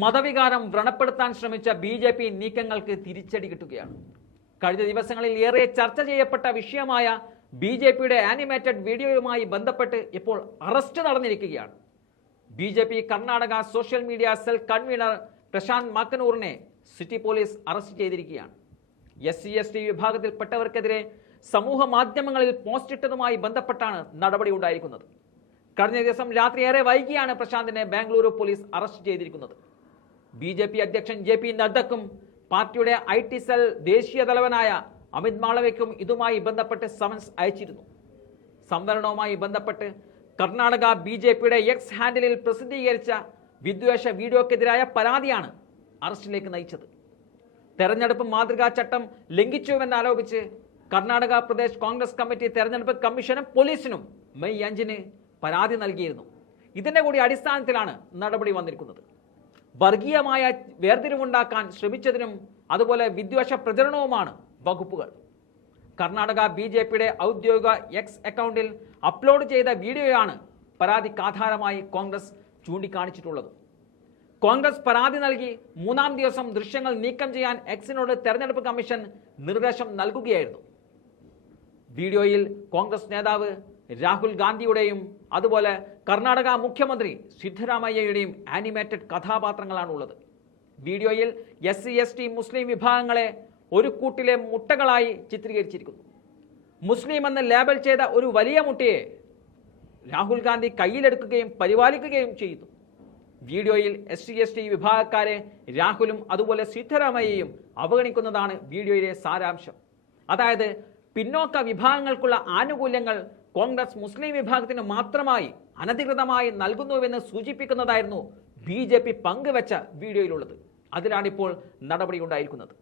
മതവികാരം വ്രണപ്പെടുത്താൻ ശ്രമിച്ച B J P നീക്കങ്ങൾക്ക് തിരിച്ചടി കിട്ടുകയാണ്. കഴിഞ്ഞ ദിവസങ്ങളിൽ ഏറെ ചർച്ച ചെയ്യപ്പെട്ട വിഷയമായ ബി ജെ പിയുടെ ആനിമേറ്റഡ് വീഡിയോയുമായി ബന്ധപ്പെട്ട് ഇപ്പോൾ arrest നടന്നിരിക്കുകയാണ്. B J P Karnataka social media cell convener Prashanth മാക്കനൂറിനെ city police arrest ചെയ്തിരിക്കുകയാണ്. എസ് സി എസ് ടി വിഭാഗത്തിൽപ്പെട്ടവർക്കെതിരെ സമൂഹ മാധ്യമങ്ങളിൽ പോസ്റ്റ് ഇട്ടതുമായി ബന്ധപ്പെട്ടാണ് നടപടി ഉണ്ടായിരിക്കുന്നത്. കഴിഞ്ഞ ദിവസം രാത്രി ഏറെ വൈകിയാണ് പ്രശാന്തിനെ ബാംഗ്ലൂരു പോലീസ് അറസ്റ്റ് ചെയ്തിരിക്കുന്നത്. ബി ജെ പി അധ്യക്ഷൻ ജെ പി നദ്ദക്കും പാർട്ടിയുടെ ഐ ടി സെൽ ദേശീയ തലവനായ അമിത് മാളവയ്ക്കും ഇതുമായി ബന്ധപ്പെട്ട് സമൻസ് അയച്ചിരുന്നു. സംവരണവുമായി ബന്ധപ്പെട്ട് കർണാടക ബി ജെ പിയുടെ എക്സ് ഹാൻഡിലിൽ പ്രസിദ്ധീകരിച്ച വിദ്വേഷ വീഡിയോക്കെതിരായ പരാതിയാണ് അറസ്റ്റിലേക്ക് നയിച്ചത്. തെരഞ്ഞെടുപ്പ് മാതൃകാ ചട്ടം ലംഘിച്ചുവെന്നാരോപിച്ച് കർണാടക പ്രദേശ് കോൺഗ്രസ് കമ്മിറ്റി തെരഞ്ഞെടുപ്പ് കമ്മീഷനും പോലീസിനും മെയ് അഞ്ചിന് പരാതി നൽകിയിരുന്നു. ഇതിന്റെ കൂടി അടിസ്ഥാനത്തിലാണ് നടപടി വന്നിരിക്കുന്നത്. വർഗീയമായ വേർതിരിവുണ്ടാക്കാൻ ശ്രമിച്ചതിനും അതുപോലെ വിദ്വേഷ പ്രചരണവുമാണ് വകുപ്പുകൾ. കർണാടക ബി ജെ പിയുടെ ഔദ്യോഗിക എക്സ് അക്കൗണ്ടിൽ അപ്ലോഡ് ചെയ്ത വീഡിയോയാണ് പരാതിക്ക് ആധാരമായി കോൺഗ്രസ് ചൂണ്ടിക്കാണിച്ചിട്ടുള്ളത്. കോൺഗ്രസ് പരാതി നൽകി മൂന്നാം ദിവസം ദൃശ്യങ്ങൾ നീക്കം ചെയ്യാൻ എക്സിനോട് തെരഞ്ഞെടുപ്പ് കമ്മീഷൻ നിർദ്ദേശം നൽകുകയായിരുന്നു. വീഡിയോയിൽ കോൺഗ്രസ് നേതാവ് രാഹുൽ ഗാന്ധിയുടെയും അതുപോലെ കർണാടക മുഖ്യമന്ത്രി സിദ്ധരാമയ്യയുടെയും ആനിമേറ്റഡ് കഥാപാത്രങ്ങളാണ് ഉള്ളത് വീഡിയോയിൽ എസ് സി എസ് ടി മുസ്ലിം വിഭാഗങ്ങളെ ഒരു കൂട്ടിലെ മുട്ടകളായി ചിത്രീകരിച്ചിരിക്കുന്നു. മുസ്ലിം എന്ന് ലേബൽ ചെയ്ത ഒരു വലിയ മുട്ടയെ രാഹുൽ ഗാന്ധി കയ്യിലെടുക്കുകയും പരിപാലിക്കുകയും ചെയ്യുന്നു. വീഡിയോയിൽ എസ് സി എസ് ടി വിഭാഗക്കാരെ രാഹുലും അതുപോലെ സിദ്ധരാമയ്യയും അവഗണിക്കുന്നതാണ് വീഡിയോയിലെ സാരാംശം. അതായത് പിന്നോക്ക വിഭാഗങ്ങൾക്കുള്ള ആനുകൂല്യങ്ങൾ കോൺഗ്രസ് മുസ്ലിം വിഭാഗത്തിന് മാത്രമായി അനധികൃതമായി നൽകുന്നുവെന്ന് സൂചിപ്പിക്കുന്നതായിരുന്നു ബി ജെ പി പങ്കുവച്ച വീഡിയോയിലുള്ളത്. അതിലാണിപ്പോൾ നടപടി ഉണ്ടായിരിക്കുന്നത്.